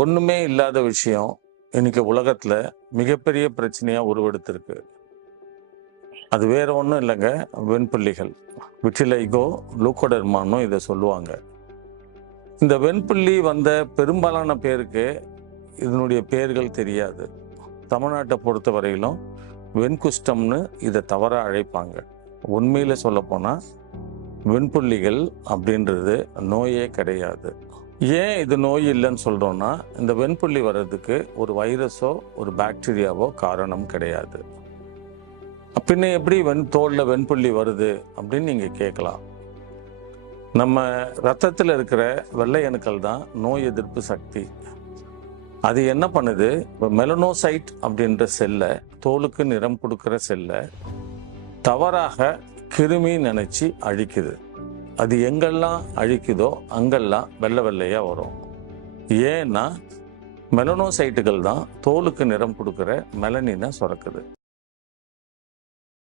ஒன்றுமே இல்லாத விஷயம் இன்னைக்கு உலகத்தில் மிகப்பெரிய பிரச்சனையாக உருவெடுத்திருக்கு அது வேற ஒன்றும் இல்லைங்க வெண்புள்ளிகள் விட்டிலைகோ லூக்கோடர்மானோ இதை சொல்லுவாங்க இந்த வெண்புள்ளி வந்த பெரும்பாலான பேருக்கு இதனுடைய பெயர்கள் தெரியாது தமிழ்நாட்டை பொறுத்த வரையிலும் வெண்குஷ்டம்னு இதை தவறாக அழைப்பாங்க உண்மையில் சொல்லப்போனால் வெண்புள்ளிகள் அப்படின்றது நோயே கிடையாது ஏன் இது நோய் இல்லைன்னு சொல்கிறோன்னா இந்த வெண்புள்ளி வர்றதுக்கு ஒரு வைரஸோ ஒரு பாக்டீரியாவோ காரணம் கிடையாது அப்படின்னு எப்படி வெண் தோலில் வெண்புள்ளி வருது அப்படின்னு நீங்கள் கேட்கலாம் நம்ம ரத்தத்தில் இருக்கிற வெள்ளை அணுக்கள் தான் நோய் எதிர்ப்பு சக்தி அது என்ன பண்ணுது இப்போ மெலனோசைட் அப்படின்ற செல்லை தோலுக்கு நிறம் கொடுக்குற செல்லை தவறாக கிருமி நினச்சி அழிக்குது அது எங்கெல்லாம் அழிக்குதோ அங்கெல்லாம் வெள்ளை வெள்ளையாக வரும் ஏன்னா மெலனோசைட்டுகள் தான் தோலுக்கு நிறம் கொடுக்குற மெலனினை சுரக்குது